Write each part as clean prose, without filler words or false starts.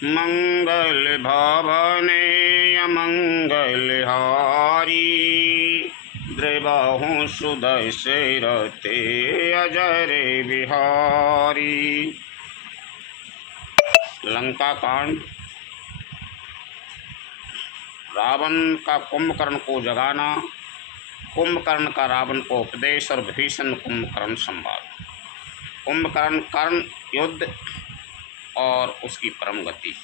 मंगल भवने अमंगलहारी, द्रवहु सुदय रते अजर बिहारी। लंका कांड। रावण का कुंभकर्ण को जगाना, कुंभकर्ण का रावण को उपदेश और विभीषण कुंभकर्ण संवाद। कुंभकर्ण कर्ण युद्ध और उसकी परम गति।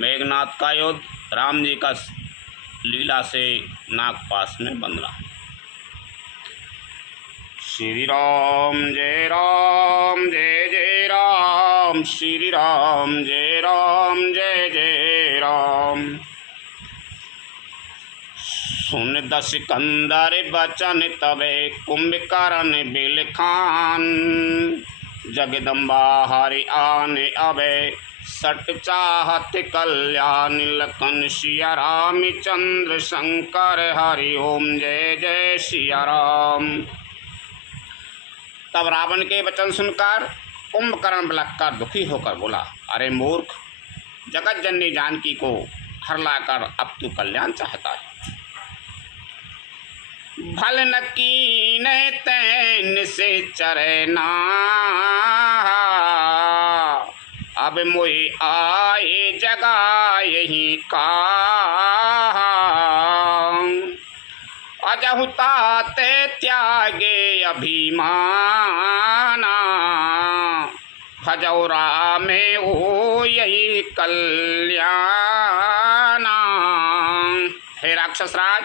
मेघनाथ का युद्ध, राम जी का लीला से नागपाश में बंधना। श्री राम जय राम जय जय राम, श्री राम जय राम जय जय राम। सुन दस कंदर बचन तबे कुंभकर्ण बिलखान, जगदम्बा हरि आने अबे सट चाहत कल्याण, लखन सिया रामचंद्र शंकर हरि ओम जय जय सिया राम। तब रावण के वचन सुनकर कुंभकर्ण बिलख कर दुखी होकर बोला, अरे मूर्ख, जगत जननी जानकी को हरलाकर अब तू कल्याण चाहता है। भल न कीन तैन से चरना, अब मोहि आए जगा यही का, अजहु ताते त्यागे अभिमाना, भजौ रामे ओ यही कल्याणा। हे राक्षस राज,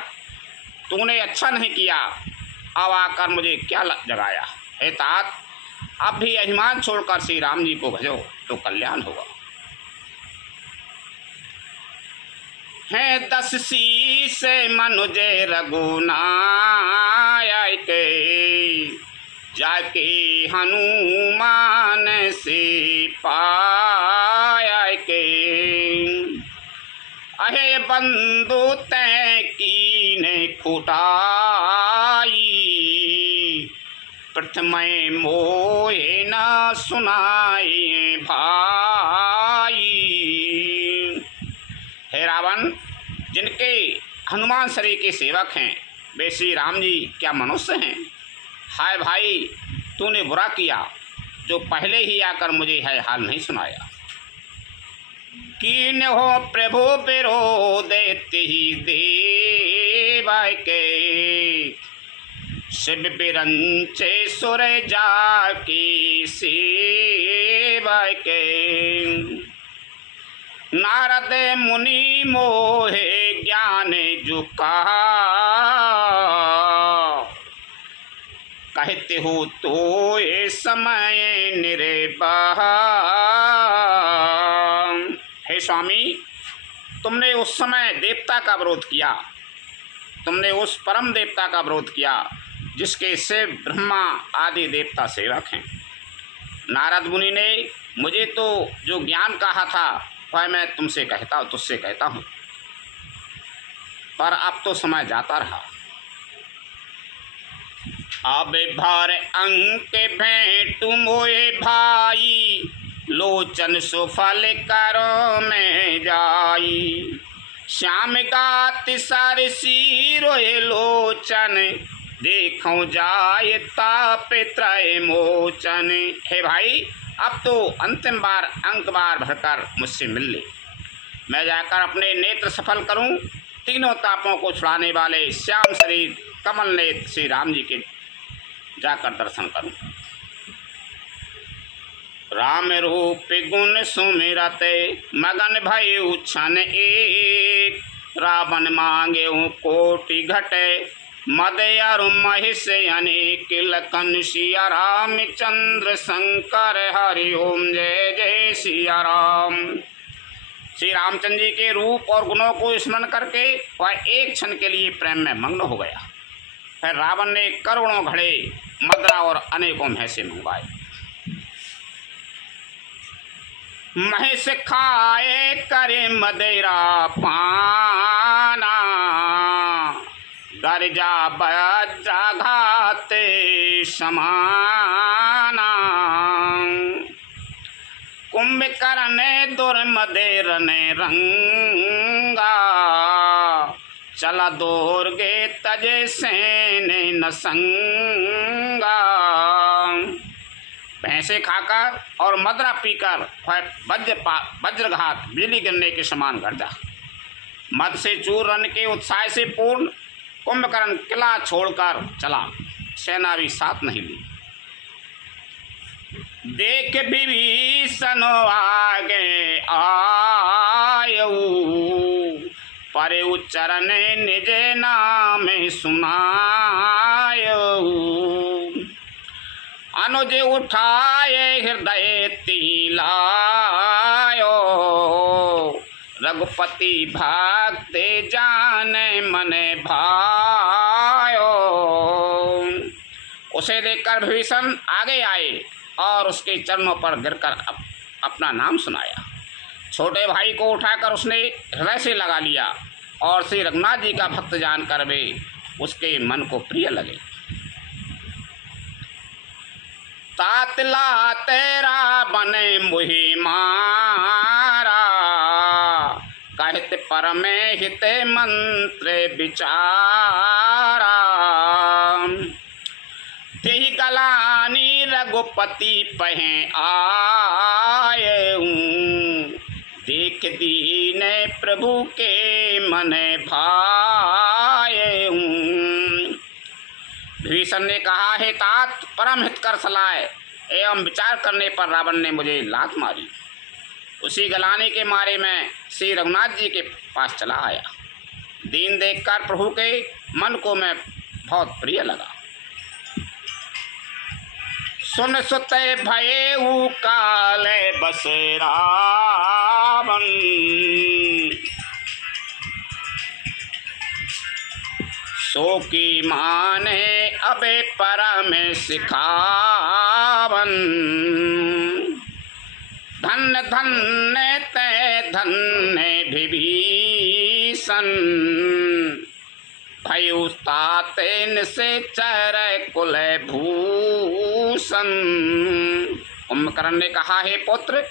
तूने अच्छा नहीं किया, अब आकर मुझे क्या जगाया। हे तात, अब भी अभिमान छोड़कर श्री राम जी को भजो तो कल्याण होगा। हैं 10 शीश मनुजे रघुनायक, जाके हनुमान से पाया के, अहे बंधु तै कीने खुटाई, प्रथम मोहे न सुनाए भाई। हे रावण, जिनके हनुमान शरीर के सेवक हैं वे श्री राम जी क्या मनुष्य हैं। हाय भाई, तूने बुरा किया जो पहले ही आकर मुझे है हाल नहीं सुनाया। कीन हो प्रभु विरोध ही देव के, शिव बिरंचे सुर जाकी सेवा के, नारद मुनि मोहे ज्ञान जुका, कहते हो तो ये समय निर्वाह। हे स्वामी, तुमने उस समय देवता का विरोध किया, तुमने उस परम देवता का विरोध किया जिसके शिव ब्रह्मा आदि देवता सेवक हैं। नारद मुनि ने मुझे तो जो ज्ञान कहा था वह मैं तुझसे कहता हूँ, पर अब तो समय जाता रहा। अब भर अंक भेंट मोए भाई, लोचन सुफल करो में जाई, श्याम गात सर सिरोए लोचन, देखो जाय ताप त्रय मोचन। हे भाई, अब तो अंतिम बार अंक बार भरकर मुझसे मिल ले, मैं जाकर अपने नेत्र सफल करूं, तीनों तापों को छुड़ाने वाले श्याम शरीर कमल नेत्र श्री राम जी के जाकर दर्शन करूं। राम रूप गुण सुमिरते मगन भय क्षण एक, रावण मांगे कोटि घटे मद अरु महिष अनेक, लखन सिया रामचंद्र शंकर हरि ओम जय जय सिया राम। श्री रामचंद्र जी के रूप और गुणों को स्मरण करके वह एक क्षण के लिए प्रेम में मग्न हो गया। फिर रावण ने करोड़ों घड़े मदरा और अनेकों भैंसे मंगवाए। महिष खाए करे मदिरा पाना, गर्जा वज्राघाते समाना, कुंभकर्ण दुर्मदेर ने रंगा, चला दुर्गे तजे सेने न संगा। भैंसे खाकर और मदरा पीकर वज्रघात बिजली गिरने के समान गर्जा। मद से चूर रन के उत्साह से पूर्ण कुंभकर्ण किला छोड़कर चला, सेना भी साथ नहीं ली। देख विभीषण आगे आयऊ, परे उच्चरण निज नाम सुनायऊ। अनुज उठाए हृदय तिलायो, रघुपति भक्त जाने मन भायो। उसे देखकर विभीषण आगे आए और उसके चरणों पर गिरकर अपना नाम सुनाया। छोटे भाई को उठाकर उसने हृदय से लगा लिया और श्री रघुनाथ जी का भक्त जानकर वे उसके मन को प्रिय लगे। तातला तेरा बने मुहि मारा, कहत परमे हित मंत्र विचारा। तेहि गलानी रघुपति पहे आयऊ, देख दीन प्रभु के मन भायऊ। विभीषण ने कहा, हे तात, परम हितकर सलाह एवं विचार करने पर रावण ने मुझे लात मारी। उसी गलाने के मारे मैं श्री रघुनाथ जी के पास चला आया। दीन देखकर प्रभु के मन को मैं बहुत प्रिय लगा। सुन सुते भयऊ काल बस रावण, सो की माने अबे परम सिखावन। धन्य धन्य ते धन्य विभीषण, भयउ ताते से चर कुल भूषण। कुंभकर्ण ने कहा, हे पुत्र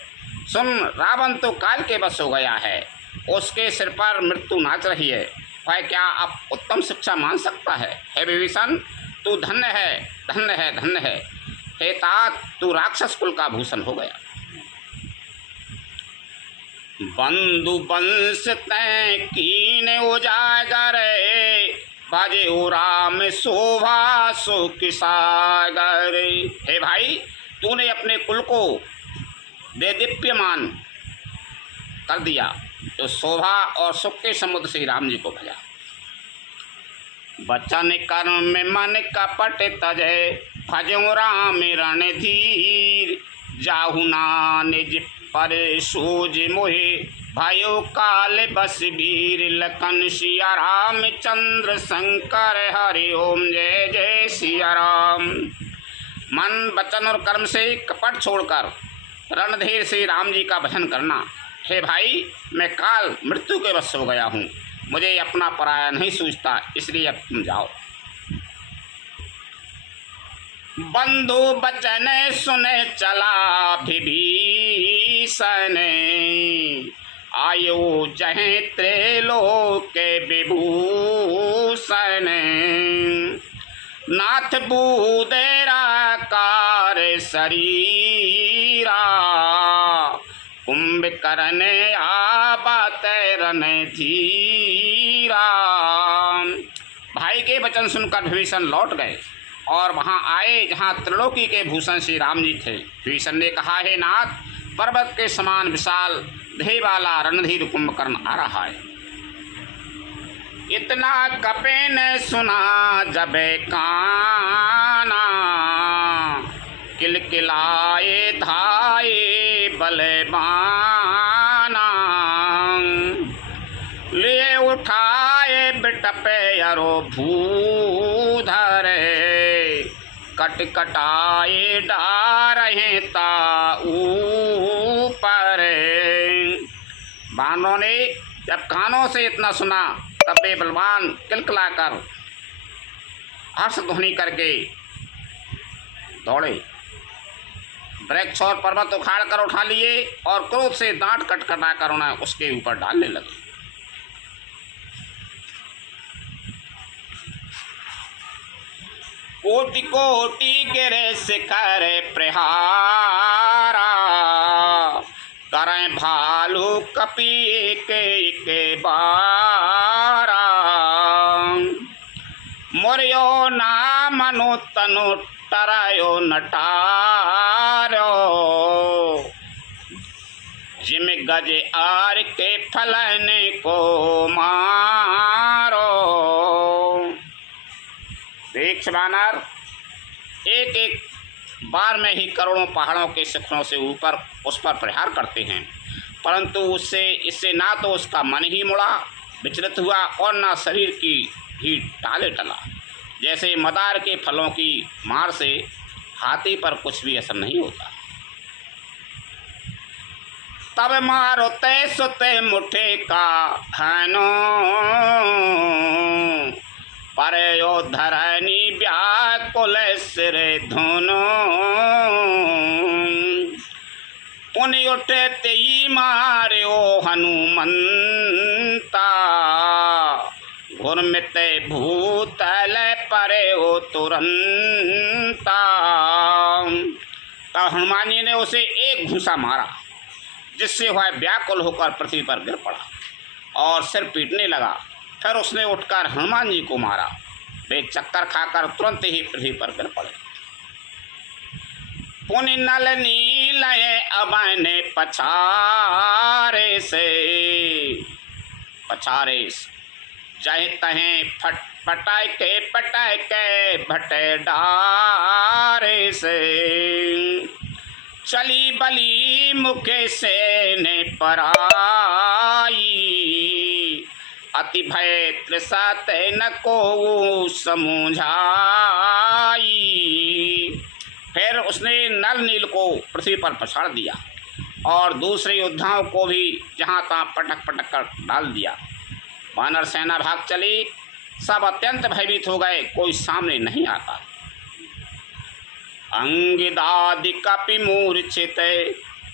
सुन, रावण तो काल के बस हो गया है, उसके सिर पर मृत्यु नाच रही है, वह क्या अब उत्तम शिक्षा मान सकता है। हे विभीषण, तू धन्य है, धन्य है, धन्य है। हे तात, तू राक्षस कुल का भूषण हो गया। बंधु वंश तै कीन उजागर, बाजे ओ राम शोभा सुख सागर। हे भाई, तूने अपने कुल को देदीप्यमान कर दिया, तो शोभा और सुख के समुद्र श्री राम जी को भजा। बचन कर्म में मन कपट तजय, भजो राम रणधीर। जाहु ना निज पर सूझ मोहे, भयो काल बस वीर। लखन सिया राम चंद्र शंकर, हरि ओम जय जय सिया राम। मन वचन और कर्म से कपट छोड़कर रणधीर श्री राम जी का भजन करना। हे भाई, मैं काल मृत्यु के वश हो गया हूँ, मुझे अपना पराया नहीं सूझता, इसलिए अब तुम जाओ। बंधु बचन सुने चला विभीषण, आयो जहे त्रैलोक विभूषण। नाथ बूदेरा कार शरीरा, कुंभकर्ण आबत रन धीरा। भाई के वचन सुनकर विभीषण लौट गए और वहाँ आए जहाँ त्रिलोकी के भूषण श्री राम जी थे। विभीषण ने कहा, हे नाथ, पर्वत के समान विशाल देह वाला रणधीर कुंभकर्ण आ रहा है। इतना कपे ने सुना जब काना, किलकिलाए धाये बलबाना। ले उठाए बिटपे अरो भूधर, कट कटाए डारे ता ऊपर। बानों ने जब कानों से इतना सुना तब वे बलवान किलकिलाकर हर्ष ध्वनि करके दौड़े। वृक्ष और पर्वत उखाड़ कर उठा लिए और क्रोध से दांत कटकटा कर उन्हें उसके ऊपर डालने लगे। कोटि कोटि गिरे शिखर प्रहारा, करें भालू कपी के बारा। मोरियो ना मनु तनु टरायो नटारो, जिम गज आर के फलने को मारो। देख बानर एक एक बार में ही करोड़ों पहाड़ों के शिखरों से ऊपर उस पर प्रहार करते हैं, परंतु इससे ना तो उसका मन ही मुड़ा विचलित हुआ और ना शरीर की ही टाले टला। जैसे मदार के फलों की मार से हाथी पर कुछ भी असर नहीं होता। तब मारो ते सुते मुठे का हनो, पर यो धरनी व्याकुल सिर धुनो। पुनि उठे तेई मार्यो हनुमंता, घुरमित भूतल परे ओ तुरंता। तब हनुमान जी ने उसे एक घूंसा मारा, जिससे वह व्याकुल होकर पृथ्वी पर गिर पड़ा और सिर पीटने लगा। फिर उसने उठकर हनुमान जी को मारा। वे चक्कर खाकर तुरंत ही पृथ्वी पर गिर पड़े। पुनि नल नील अबने पछारे से, जहे तहें पटाए के भटे डारे से। चली बली मुखे से ने पराई, अति भय त्रिसत न को समझाई। फिर उसने नल नील को पृथ्वी पर पछाड़ दिया और दूसरे योद्धाओं को भी जहाँ तहाँ पटक पटक कर डाल दिया। वानर सेना भाग चली, सब अत्यंत भयभीत हो गए, कोई सामने नहीं आता। अंगिदादि कपि मूर्छित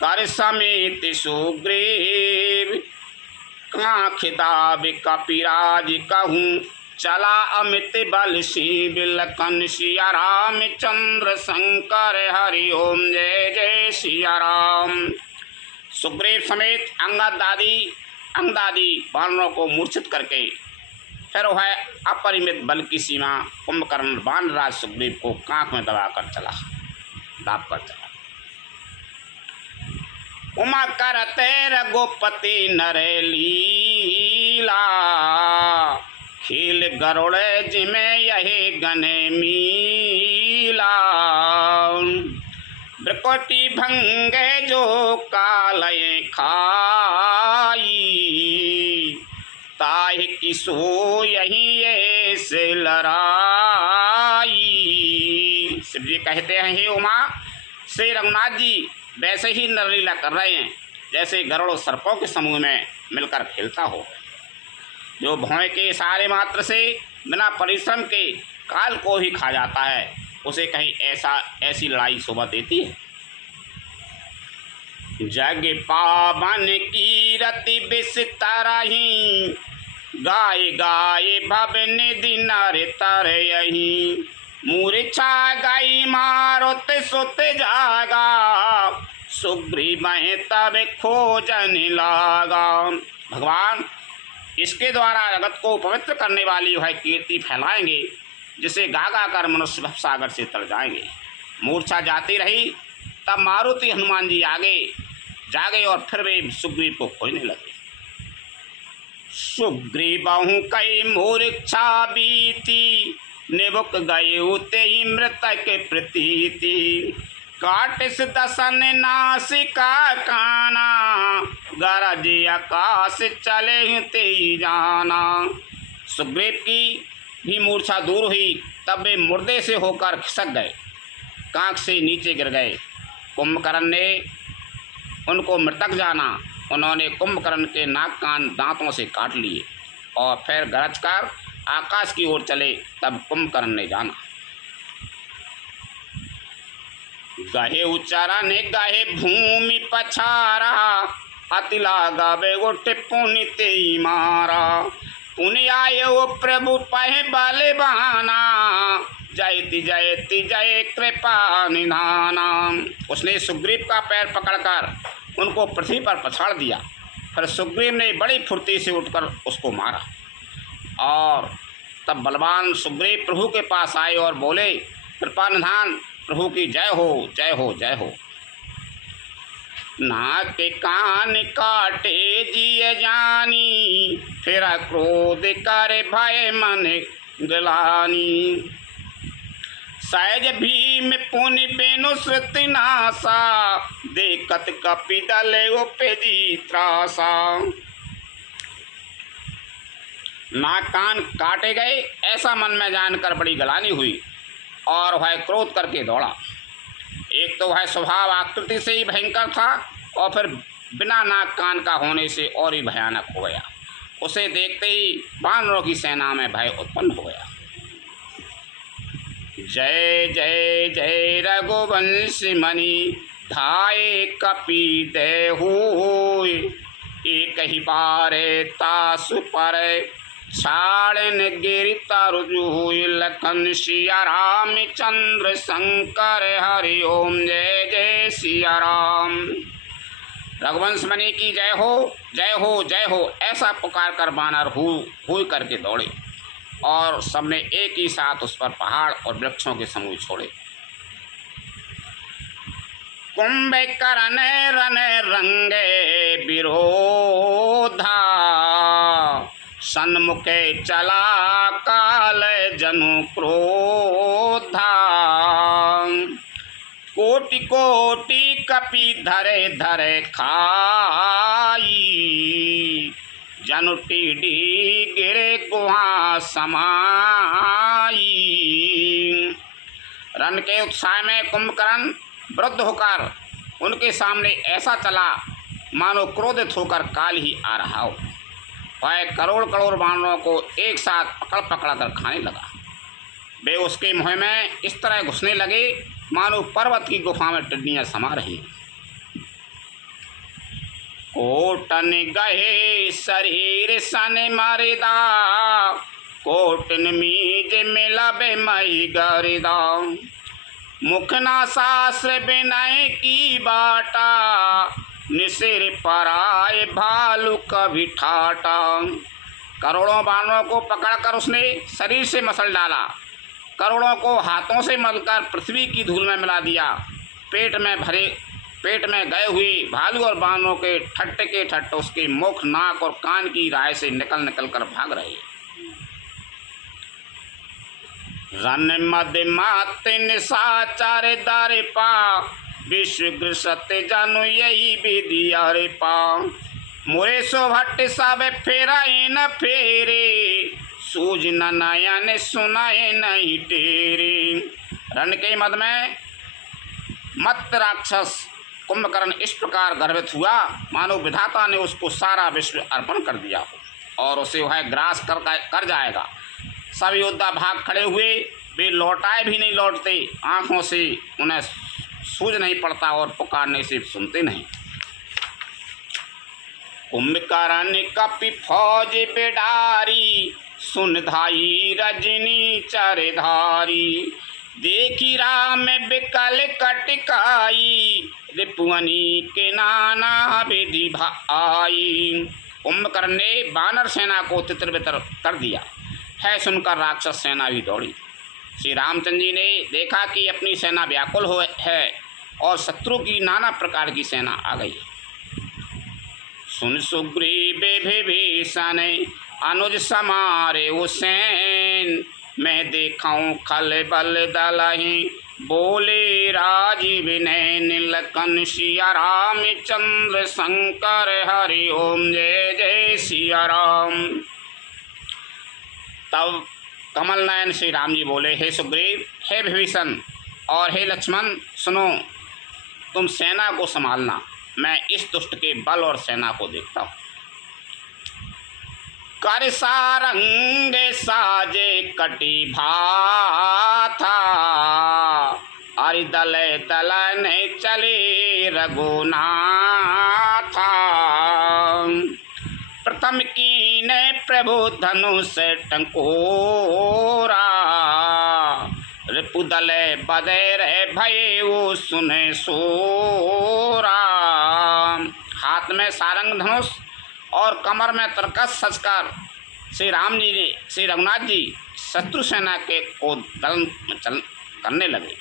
कर समेत सुग्रीव, कांख दाब कपिराज कहूँ चला अमित बल शिव। लखन सिया राम चंद्र शंकर हरि ओम जय जय सिया राम। सुग्रीव समेत अंगदादी वानरों को मूर्छित करके फिर वह अपरिमित बल की सीमा कुंभकर्ण वानरराज सुग्रीव को कांख में दाब कर चला। उमा करते रघुपति नर लीला, खील गरुड़ जिमे यही गने मीला। ब्रकोटी भंगे जो कालय खाई, ताहि किसो यही ऐसे लड़ाई। शिव जी कहते हैं, हे उमा, श्री रघुनाथ जी वैसे ही नरलीला कर रहे हैं जैसे गरुड़ सर्पों के समूह में मिलकर खेलता हो, जो भौं के इशारे मात्र से बिना परिश्रम के काल को ही खा जाता है, उसे कहीं ऐसी लड़ाई शोभा देती है। जग पावन की रति बिस्तरही, गाय गाय भव निधि नर तर यही। मूर्छा गई मारुत सुत जागा, सुग्रीव तब खोजन लागा। भगवान इसके द्वारा जगत को पवित्र करने वाली वह कीर्ति फैलाएंगे, जिसे गागा कर मनुष्य भव सागर से तर जाएंगे। मूर्छा जाती रही, तब मारुति हनुमान जी आगे जागे और फिर वे सुग्रीव को खोजने लगे। सुग्रीवहु कई मूर्छा बीती, निबुक गए उते ही मृतक प्रतीति। काटिस दसन नासिका काना, गरज आकाश चले ते जाना। सुग्रीव की भी मूर्छा दूर हुई, तब वे मुर्दे से होकर खिसक गए, कांख से नीचे गिर गए। कुंभकर्ण ने उनको मृतक जाना। उन्होंने कुंभकर्ण के नाक कान दांतों से काट लिए और फिर गरज कर आकाश की ओर चले, तब कुंभकर्ण ने जाना। गहे उच्चारण गहे भूमि पछारा, अति लागावे गोटे पुनि ते मारा। पुनि आयो प्रभु पहे बल बहाना, जयति जयति जय कृपा निधाना। उसने सुग्रीव का पैर पकड़कर उनको पृथ्वी पर पछाड़ दिया। फिर सुग्रीव ने बड़ी फुर्ती से उठकर उसको मारा। और तब बलवान सुग्रीव प्रभु के पास आए और बोले, कृपा निधान प्रभु की जय हो जय हो जय हो। नाक के कान काटे जिय जानी, फिर क्रोध करे भय मन गलानी। सहज भीम पुनि बेनु श्रुति नासा, देखत कपि दल उपजी त्रासा। नाक कान काटे गए ऐसा मन में जानकर बड़ी गलानी हुई और वह क्रोध करके दौड़ा। एक तो वह स्वभाव आकृति से ही भयंकर था और फिर बिना नाक कान का होने से और ही भयानक हो गया। उसे देखते ही वानरों की सेना में भय उत्पन्न हो गया। जय जय जय रघुवंश मणि, धाये कपि देहु। एक ही बारे तासु पर, छाड़न गिरि तरु। लखन सिया रामचंद्र शंकर, हरि ओम जय जय सिया राम। रघुवंश मणि की जय हो जय हो जय हो, ऐसा पुकार कर बानर हु करके दौड़े और सबने एक ही साथ उस पर पहाड़ और वृक्षों के समूह छोड़े। कुंभकर्ण रन रंगे विरोधा, सन्मुखे चला काल जनु क्रोधा। कोटि कोटि कपि धरे धरे खाई, जनु टीडी गिरे गुहा समाई। रन के उत्साह में कुंभकर्ण वृद्ध होकर उनके सामने ऐसा चला मानो क्रोधित होकर काल ही आ रहा हो। वह करोड़ करोड़ वानरों को एक साथ पकड़ पकड़ा कर खाने लगा। वे उसके मुँह में इस तरह घुसने लगे मानो पर्वत की गुफा में टिड्डियाँ समा रही। कोटन गहे शरीर सन मरदा, कोटन मीज मिलबे मई गरिदा। मुख ना शास्त्र विनय की बाटा, निसिर पराए भालू कभी ठाटा। करोड़ों बानरों को पकड़कर उसने शरीर से मसल डाला, करोड़ों को हाथों से मलकर पृथ्वी की धूल में मिला दिया। पेट में गए हुए भालू और बानरों के ठट्ट के ठट्ट उसके मुख नाक और कान की राह से निकल निकल कर भाग रहे। रन मद मात निशाचर दर पा, विश्व सत्य जानु यही विधिया रे पा। मोरे सो भट्ट सब फेरा न फेरे, सूझ न नयन सुनाए नहीं तेरे। रन के मद में मत राक्षस कुंभकर्ण इस प्रकार गर्वित हुआ मानो विधाता ने उसको सारा विश्व अर्पण कर दिया हो और उसे वह ग्रास कर जाएगा। सब योद्धा भाग खड़े हुए, वे लौटाए भी नहीं लौटते, आँखों से उन्हें सूझ नहीं पड़ता और पुकारने से सुनते नहीं। कुंभकर्ण कपि फौज बिडारी, सुन धाई रजनी चरधारी। देखी राम बिकल कटकाई, रिपुअनी के नाना विधि भाई। कुंभकर्ण ने वानर सेना को तितर बितर कर दिया है सुनकर राक्षस सेना भी दौड़ी। श्री रामचंद्र जी ने देखा कि अपनी सेना व्याकुल है और शत्रु की नाना प्रकार की सेना आ गई। सुन सुग्रीव विभीषण अनुज समारे उसेन, मैं देखाऊं खल बल दलहि, बोले राजीव नैन। लखन सिया रामचंद्र शंकर, हरि ओम जय जय सिया राम। तब कमल नयन श्री राम जी बोले, हे सुग्रीव, हे विभीषण और हे लक्ष्मण, सुनो, तुम सेना को संभालना, मैं इस दुष्ट के बल और सेना को देखता हूँ। कर सारंग साजे कटी भाथा, अरि दल दलन चले रघुनाथा। प्रथम कीने प्रभु धनुष टंकोरा, रिपुदल बदर भय वो सुने सोरा। हाथ में सारंग धनुष और कमर में तरकस सजकर श्री राम जी ने, श्री रघुनाथ जी शत्रु सेना के को दलन करने लगे।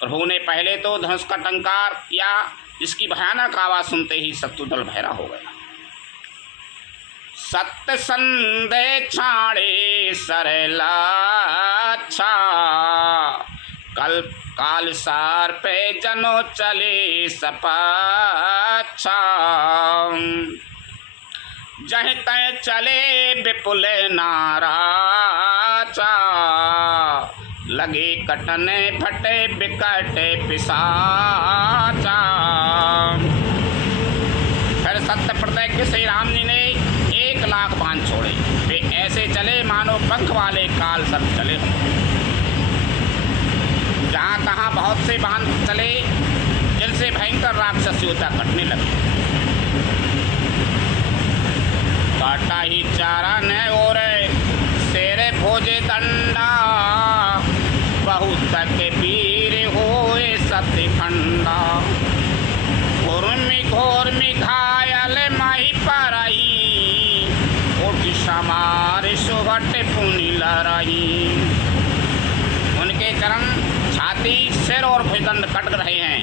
प्रभु ने पहले तो धनुष का टंकार किया, जिसकी भयानक आवाज सुनते ही शत्रु दल भैरा हो गया। सत्य संदेह छाड़े सरला कल्प काल सार पे जनो चले सपाच्छा। जह तय चले विपुल नाराचा, लगे कटने फटे बिकट पिशाचा। फिर सत्य प्रतिज्ञ श्री राम जी ने 1 लाख बाण छोड़े। वे ऐसे चले मानो पंख वाले काल सर्प चले हों। जहाँ कहाँ बहुत से बाण चले, जिनसे भयंकर राक्षस योद्धा कटने लगे। काटा ही चारा न और शेरे भोजे दंडा, बहुत तक वीर होए सत्य खंडा। घोर में घायल माही पाराई, उठ समार सुभट पुनि लड़ाई। उनके चरण, छाती, सिर और भुजदंड कट रहे हैं।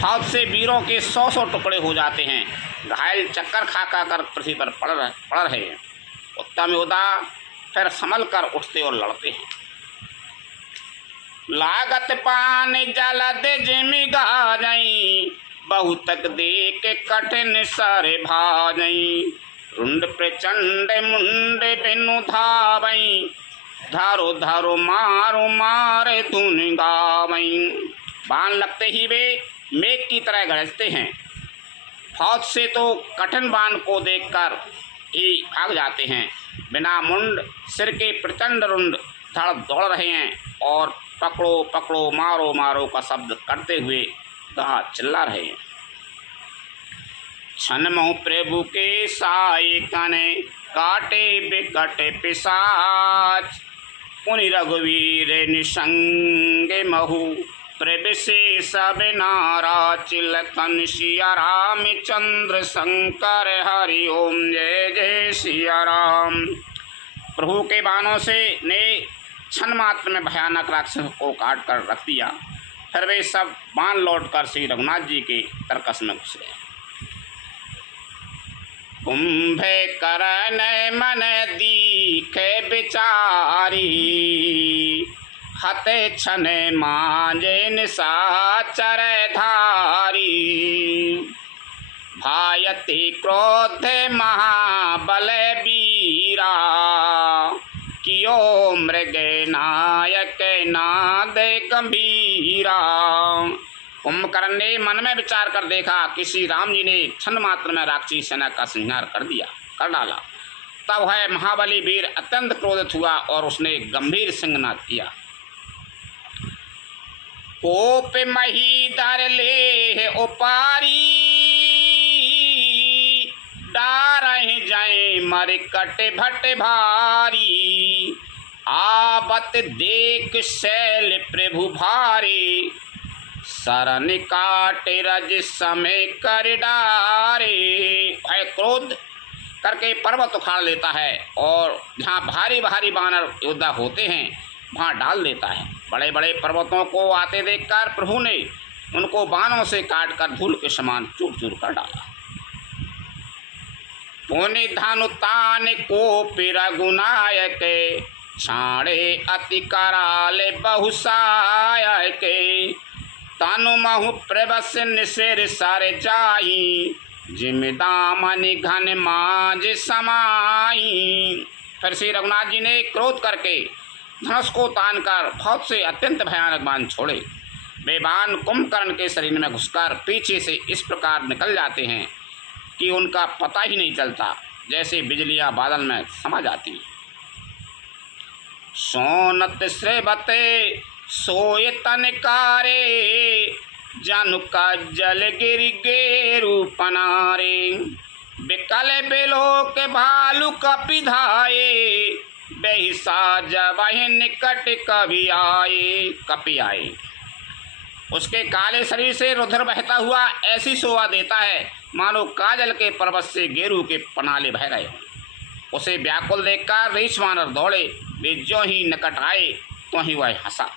हाथ से वीरों के 100 टुकड़े हो जाते हैं। घायल चक्कर खा कर पृथ्वी पर पड़ रहे हैं। उत्तम योद्धा फिर संभल कर उठते और लड़ते हैं। लागत पान जलद जिमि गाजई, बहुत तक देख कठिन सारे भाजई। रुंड प्रचंड मुंड बिनु धावई, धारो धारो मारो मारे धुन गावई। बाण लगते ही वे मेघ की तरह गरजते हैं। फौज से तो कठिन बाण को देखकर ही भाग जाते हैं। बिना मुंड सिर के प्रचंड रुंड धड़ दौड़ रहे हैं और पकड़ो पकड़ो मारो मारो का शब्द करते हुए गा चिल्ला रहे हैं। छन महु प्रभु के साई कने, काटे बिकटे पिशाच। पुनि रघुवीर निसंग महु, प्रभु से सब नारा। चिलकन सिया राम चंद्र शंकर हरि ओम जय जय सिया राम। प्रभु के बाणों से ने क्षण मात्र में भयानक राक्षस को काट कर रख दिया। फिर वे सब बाण लौटकर श्री रघुनाथ जी के तरकस में घुस गए। कुंभे करन मन दीखे बिचारी, हते छन मांजे निशाचर धारी। भायति क्रोध महाबल बीरा, कियो मृग नायक नाद गंभीरा। कुंभकर्ण ने मन में विचार कर देखा कि श्री राम जी ने क्षण मात्र में राक्षसी सेना का संहार कर डाला। तब है महाबली वीर अत्यंत क्रोधित हुआ और उसने गंभीर सिंहनाद किया। कोप मही दर ले उपारी, डारहि जाए मरकट भट भारी। आवत देख शैल प्रभु भारे, सरन काट रज समय कर डारे। भय क्रोध करके पर्वत उखाड़ लेता है और जहाँ भारी भारी वानर योद्धा होते हैं वहाँ डाल देता है। बड़े बड़े पर्वतों को आते देखकर प्रभु ने उनको बाणों से काट कर धूल के समान चूर चूर कर डाला। पुनि धनु तान को रघुनायक, छाड़े अति कराले बहुसायक। तनु महु प्रबस निसिर सर जाई, जिम दामनि घन मांझ समाई। फिर श्री रघुनाथ जी ने क्रोध करके धनुष को तान कर बहुत से अत्यंत भयानक बाण छोड़े। वे बाण कुंभकर्ण के शरीर में घुसकर पीछे से इस प्रकार निकल जाते हैं कि उनका पता ही नहीं चलता, जैसे बिजलियां बादल में समा जाती। सोनत श्रेवते सोय तन कारे जनु का जल गिर गेरु पनारे बिकल बिलोक भालू कपि धाये बेहिसा जबहि निकट कभी आए। उसके काले शरीर से रुधिर बहता हुआ ऐसी शोभा देता है मानो काजल के पर्वत से गेरू के पनाले बह रहे हों। उसे व्याकुल देखकर रीछ वानर दौड़े, वे जो ही निकट आए तो ही वह हंसा।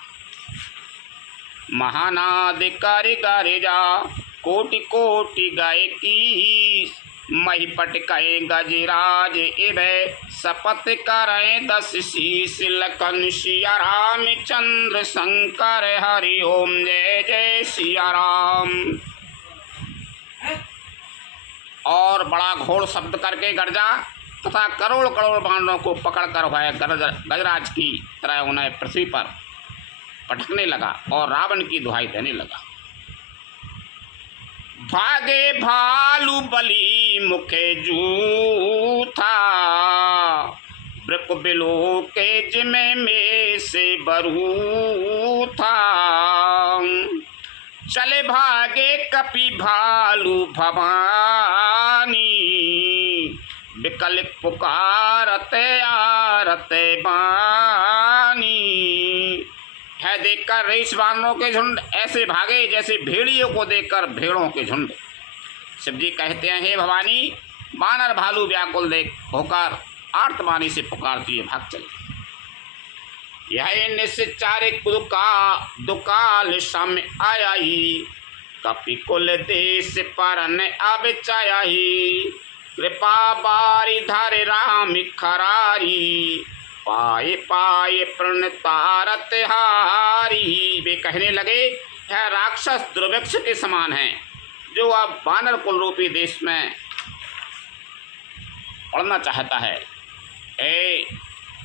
महानाद कर जा कोटि कोटि गाय की महिपट कहे गजराज इब शपथ करें 10 शीश लखन सिया राम चंद्र शंकर हरि ओम जय जय सिया राम। और बड़ा घोर शब्द करके गर्जा तथा करोड़ करोड़ बाणों को पकड़कर वह गजराज की तरह उन्हें पृथ्वी पर पटकने लगा और रावण की दुहाई देने लगा। भागे भालू बली मुखे जूथा ब्रक बिलो के जिमे में से बरू था। चले भागे कपि भालू भवानी विकल पुकारते आरते बानी। है देखकर रीछ वानरों के झुंड ऐसे भागे जैसे भेड़ियों को देखकर भेड़ों के झुंड। शिवजी कहते हैं, हे भवानी, वानर भालू व्याकुल देख होकर आर्तवाणी से पुकारती है भाग चले। यह निश्चारे दुकाल सम आया ही कपि कुल देश परन अब चाया ही। कृपा बारी धर राम खरारी पाए पाए प्रणतारत हारी। वे कहने लगे, यह राक्षस दुर्भिक्ष के समान है जो अब वानर कुल रूपी देश में पड़ना चाहता है। हे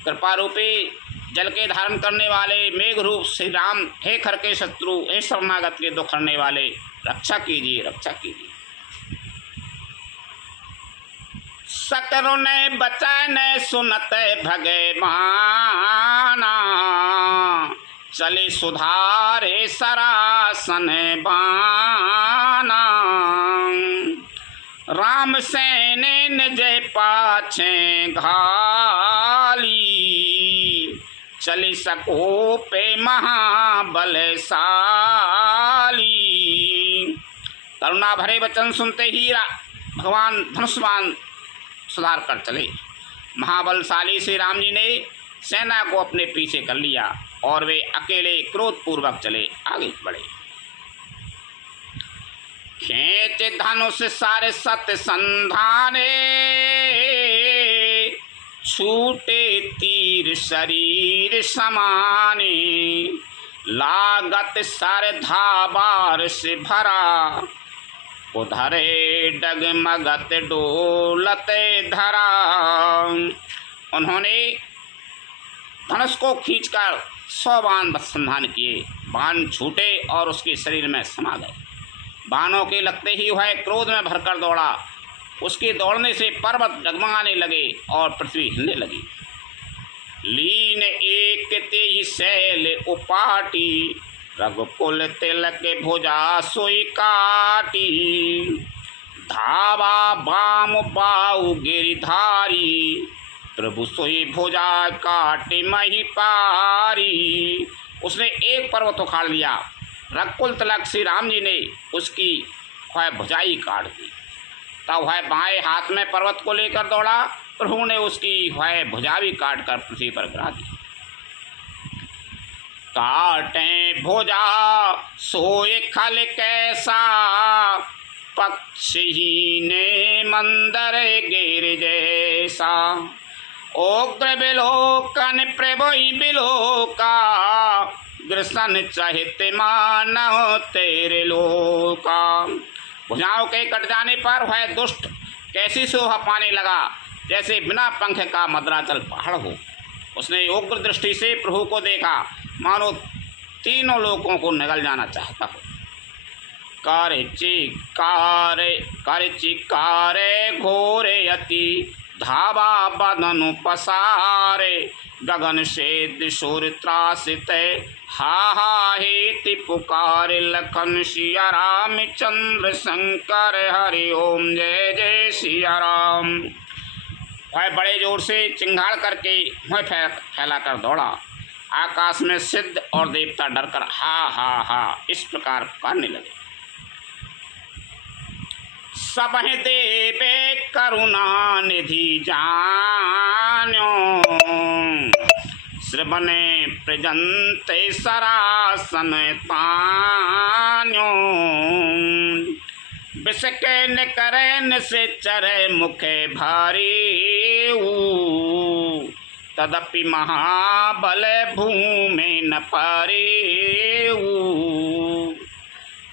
कृपा रूपी जल के धारण करने वाले मेघ रूप श्री राम, हे खर के शत्रु, हे शरणागत के दुख हरने वाले, रक्षा कीजिए रक्षा कीजिए। सकरु ने बचन सुनत भगवाना चले सुधारे सरासन बाना। राम सेने निज पाछे घाली चली सको पे महाबलशाली। करुणा भरे वचन सुनते ही भगवान धनुष्मान सुधार कर चले। महाबलशाली श्री राम जी ने सेना को अपने पीछे कर लिया और वे अकेले क्रोधपूर्वक चले आगे बढ़े। खेच धनुष सारे सत संधाने छूटे तीर शरीर समाने। लागत सर धाबार से भरा उधरे डगमगत डोलते धरा। उन्होंने धनुष को खींचकर 100 बाण संधान किए। बाण छूटे और उसके शरीर में समा गए। बाणों के लगते ही वह क्रोध में भरकर दौड़ा। उसके दौड़ने से पर्वत डगमगाने लगे और पृथ्वी हिलने लगी। लीन एक तेज शैल उपाटी रघुकुल तिलक भुजा सोई काटी। धावा बाम बाऊ गिरिधारी प्रभु सोई भुजा काटे मही पारी। उसने एक पर्वत उखाड़ लिया। रघुकुल तिलक श्री राम जी ने उसकी वह भुजाई काट दी। तब वह बाएं हाथ में पर्वत को लेकर दौड़ा। प्रभु ने उसकी वह भुजा भी काट कर पृथ्वी पर गिरा दी। काटे भुजा सोए खल कैसा पक्षी ने मंदर गिर जैसा। उग्र बिलोकन प्रभुई बिलोका ग्रसन चहित मानव तेरे लोका। भुजाओं के कट जाने पर वह दुष्ट कैसी शोभा पाने लगा जैसे बिना पंख का मद्राचल पहाड़ हो। उसने उग्र दृष्टि से प्रभु को देखा मानो तीनों लोगों को निगल जाना चाहता हो। कर चिकारे घोरे अति धावा बदनु पसारे, गगन से दिशोर त्रासित, हा हा हेति पुकार, लखन सिया राम चंद्र शंकर, हरि ओम जय जय सिया राम। वह बड़े जोर से चिंगाड़ करके वह फैला कर दौड़ा। आकाश में सिद्ध और देवता डरकर हा हा हा इस प्रकार पुकारने लगे। सबहि देवे करुणा निधि जान्यो, श्रवणे प्रजंते सरासन तान्यो, बिसके न करैन से चरे मुखे भारी, तदपि महाबल भूमि न पारे।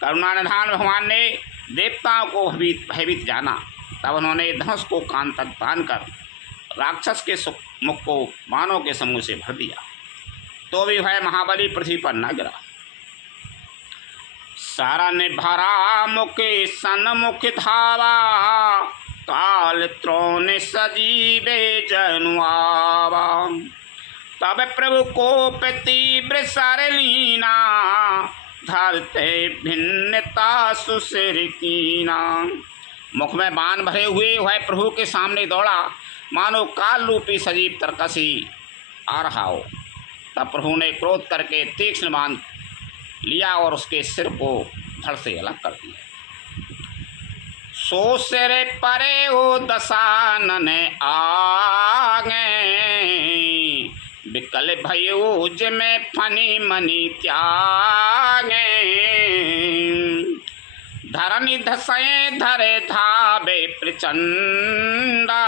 करुणानिधान भगवान ने देवताओं को भयभीत जाना, तब उन्होंने धनुष को कान तक बांधकर राक्षस के मुख को बाणों के समूह से भर दिया, तो भी वह महाबली पृथ्वी पर न गिरा। सारा ने भरा मुखे सन्मुख धावा, काल त्रोण सजीवे जनुआवा, तब प्रभु को तीव्र सरलीना, धरते भिन्नता सुसिर कीना। मुख में बाण भरे हुए वह प्रभु के सामने दौड़ा, मानो काल रूपी सजीव तरकसी आ रहा हो। तब प्रभु ने क्रोध करके तीक्ष्ण बाण लिया और उसके सिर को धड़ से अलग कर दिया। सो सिर परे हो दशानन आगे, विकल भयो जिमें फनी मनी त्यागे, धरनी धसए धरे धाबे प्रचंडा,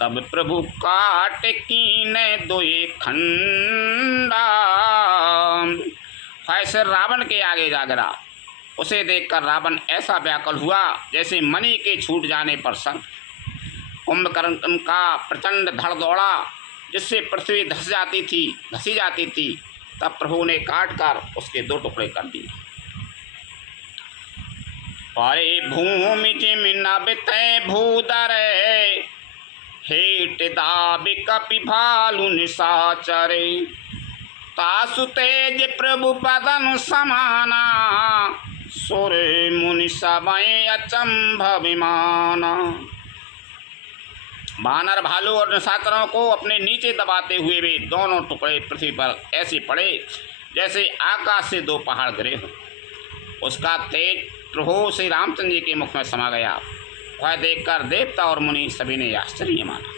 तब प्रभु काट कीने दोए खंडा। ऐसे रावण के आगे जा गिरा। उसे देखकर रावण ऐसा व्याकुल हुआ जैसे मणि के छूट जाने पर संग। कुंभकर्ण का प्रचंड धड़ दौड़ा, जिससे पृथ्वी धसी जाती थी। तब प्रभु ने काट कर उसके 2 टुकड़े कर दिए। परे भूमि जिमि नबते भूदर, हेट दाबि कपि भालु निशाचरे, तासु तेज प्रभु पदनु समाना, सुर मुनि सबए अचंभ विमाना। बानर भालू और निशाचरों को अपने नीचे दबाते हुए वे दोनों टुकड़े पृथ्वी पर ऐसे पड़े जैसे आकाश से 2 पहाड़ गिरे हों। उसका तेज प्रभु श्री रामचंद्र जी के मुख में समा गया। वह देखकर देवता और मुनि सभी ने आश्चर्य माना।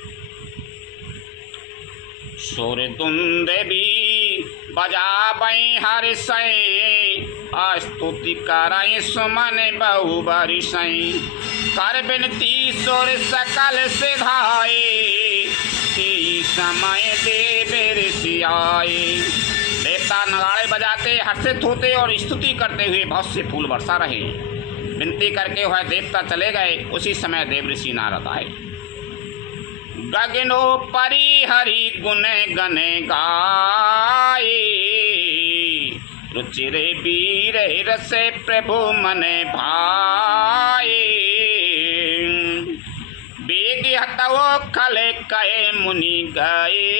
सुर तुंदे भी बजाबई हरिसई, स्तुति करई सुमन बहु बरिसई, कर बिनती सुर सकल सिधाए, ते समय देव ऋषि आए। देवता नगाड़े बजाते, हर्षित होते और स्तुति करते हुए बहुत से फूल बरसा रहे। विनती करके वह देवता चले गए। उसी समय देव ऋषि नारद आए। गगनो परि हरि गुण गने गाए, रुचिरे वीर रसे प्रभु मने भाए, बेग हतवो खले कहे मुनि गए,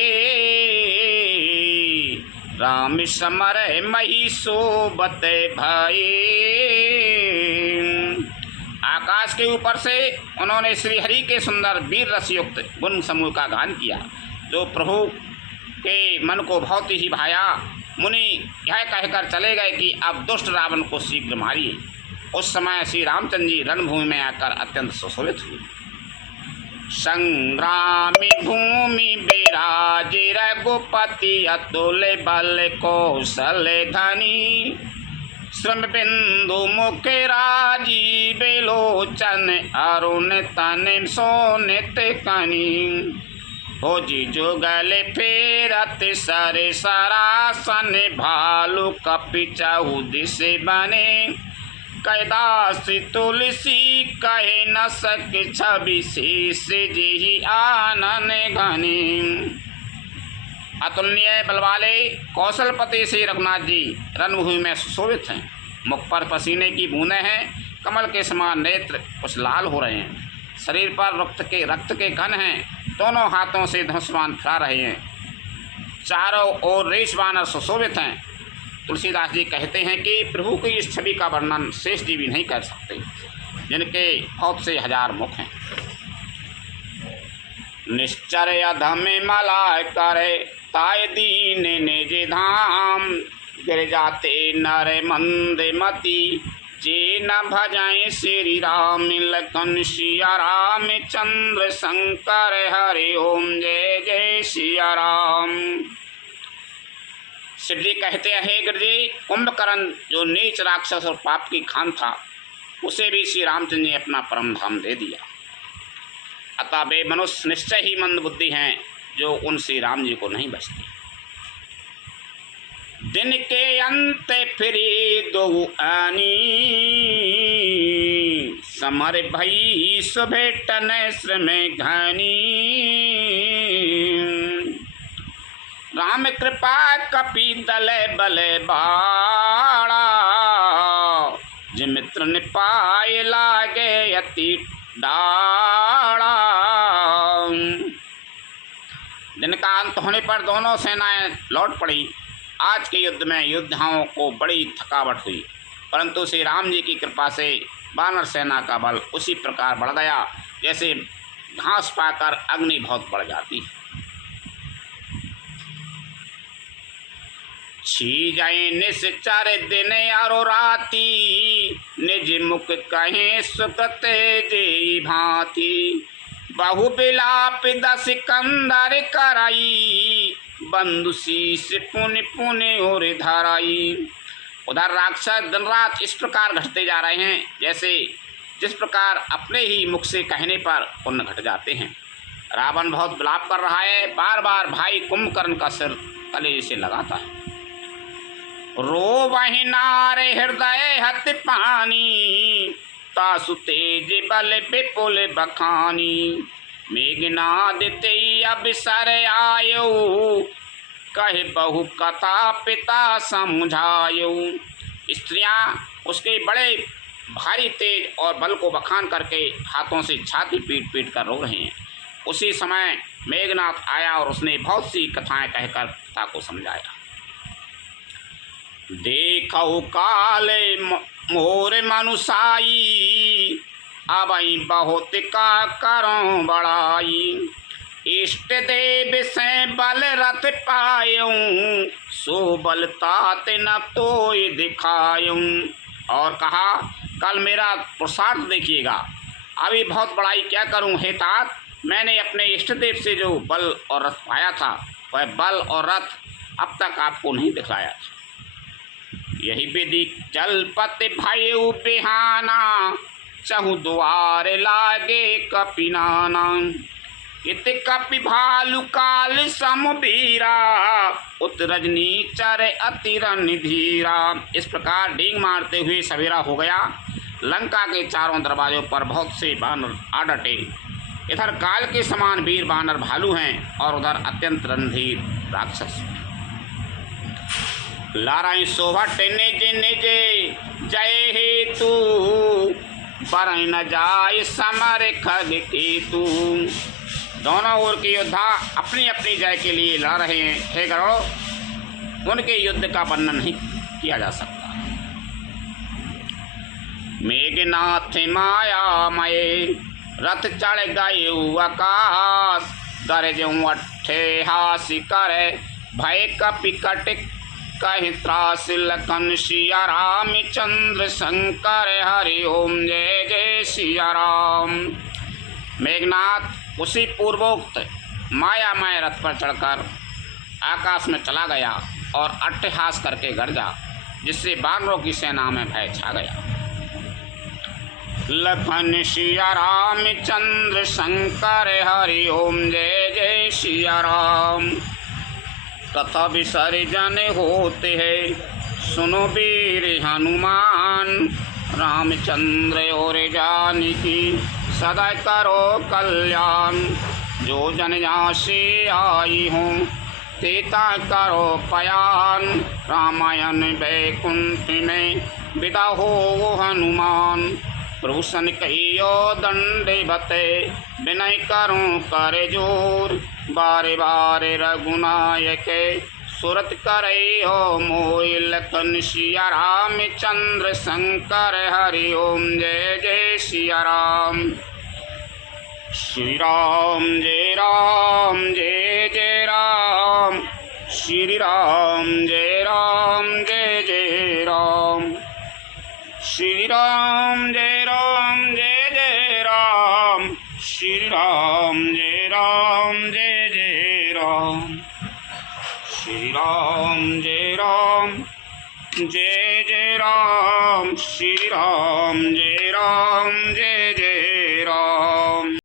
राम समर मही सोबत भाई। आकाश के ऊपर से उन्होंने श्री हरि के सुंदर वीर रस युक्त गुण समूह का गान किया, जो प्रभु के मन को बहुत ही भाया। मुनि यह कहकर चले गए कि अब दुष्ट रावण को शीघ्र मारिए। उस समय श्री रामचंद्र जी रणभूमि में आकर अत्यंत सुशोभित हुए। संग्रामी भूमि विराज रघुपति, अतुल बल कौशल धनी, श्रम बिंदु मुख राजीव लोचन, अरुण तन सोनित कनी, भोजी जुगल फेरत सर सरासन, भालु कपि चहुदिस बने, कैदास तुलसी कहे न सक छवि शेष जी आनन घनी। अतुलनीय बल वाले कौशलपति श्री रघुनाथ जी रणभूमि में सुशोभित हैं। मुख पर पसीने की बूंदें हैं, कमल के समान नेत्र कुछ लाल हो रहे हैं। शरीर पर रक्त के कण हैं, दोनों हाथों से धनुष्मान फैला रहे हैं, चारों ओर रेश बानर सुशोभित हैं। तुलसीदास जी कहते हैं कि प्रभु की इस छवि का वर्णन शेष जी भी नहीं कर सकते, जिनके बहुत से हजार मुख हैं। निश्चर अधम मलाय करे ताय दीन निज धाम, गिर जाते नर मंद मति जे न भजाए श्री राम। लखन सिया राम चंद्र शंकर हरि ओम जय जय सिया राम। शिव जी कहते हैं गुरुजी, कुंभकर्ण जो नीच राक्षस और पाप की खान था, उसे भी श्री रामचंद्र ने अपना परम धाम दे दिया। अतः वे मनुष्य निश्चय ही मंद बुद्धि हैं जो उन श्री राम जी को नहीं बचते। दिन के अंत फिरी दो आनी, समर भई सुभेटन श्रम घनी। राम कृपा कपि दल बल बाड़ा, जिमित्र निपाय लागे अति डाड़ा। दिन का अंत होने पर दोनों सेनाएं लौट पड़ी। आज के युद्ध में योद्धाओं को बड़ी थकावट हुई, परंतु श्री राम जी की कृपा से वानर सेना का बल उसी प्रकार बढ़ गया जैसे घास पाकर अग्नि बहुत बढ़ जाती है। छी जाए निश्चर दिन आरो राती, निज मुख कहें सुकृत जे भांति। बहु बिलाप दस कंदर कराई, बंधु शीश पुन पुन और धाराई। उधर राक्षस दिन रात इस प्रकार घटते जा रहे हैं जैसे जिस प्रकार अपने ही मुख से कहने पर पुण्य घट जाते हैं। रावण बहुत विलाप कर रहा है, बार बार भाई कुंभकर्ण का सिर कलेजे से लगाता है। रो वही नारे हृदय हत पानी, तासु तेज बल विपुल बखानी। मेघनाद ते अब सर आयो, कहे बहु कथा पिता समझायो। स्त्रियां उसके बड़े भारी तेज और बल को बखान करके हाथों से छाती पीट पीट कर रो रहे हैं। उसी समय मेघनाथ आया और उसने बहुत सी कथाएं कहकर पिता को समझाया। देखो काले मोर मनुसाई, अबई बहुत का करो बड़ाई। इष्ट देव से बल रथ पायूं, सो बल तात न तोय दिखायूं। और कहा, कल मेरा पुरुषार्थ देखिएगा, अभी बहुत बड़ाई क्या करूं हे तात। मैंने अपने इष्ट देव से जो बल और रथ पाया था, वह बल और रथ अब तक आपको नहीं दिखाया था। यही विधि जलपत भयउ बिहाना, चहु द्वार लागे कपिनाना। इत कपि भालु काल समबीरा, उत रजनी चर अति रणधीरा। इस प्रकार डींग मारते हुए सवेरा हो गया। लंका के चारों दरवाजों पर बहुत से बानर आ डटे। इधर काल के समान वीर बानर भालू हैं और उधर अत्यंत रणधीर राक्षस। लाराई सोभट निज निज जय हेतु, बरई न जाय समर खग केतु। दोनों ओर के योद्धा अपनी अपनी जय के लिए लड़ रहे हैं। हे गौरव, उनके युद्ध का वर्णन नहीं किया जा सकता। मेघनाथ मायामय, रथ चढ़ गए आकाश। गरजऊं अट्ठे हासि करे, भय कपिकट कहि त्रास। लखन सिया राम चंद्र शंकर हरि ओम जय जय सिया राम। मेघनाथ उसी पूर्वोक्त मायामय रथ पर चढ़कर आकाश में चला गया और अट्टहास करके गरजा, जिससे बानरों की सेना में भय छा गया। लखन सिया राम चंद्र शंकर हरि ओम जय जय सिया राम। तथा विसर्जन होते हैं, सुनो वीर हनुमान। रामचंद्र और जानकी सदा करो कल्याण। जो जन यहाँ से आई हूँ, तेता करो पयान। रामायण वैकुंठ में विदा हो हनुमान। प्रभु सन कहियो दंडवते विनय करूं कर जोर बारे बारे रघुनायक सुरत करे हो मोय लखन सिया रामचंद्र शंकर हरि ओम जय जय सिया राम। श्री राम जय राम जय जय राम श्री राम जय जय राम श्री राम जय जय राम श्री राम जय जय राम श्री राम जय जय राम श्री राम जय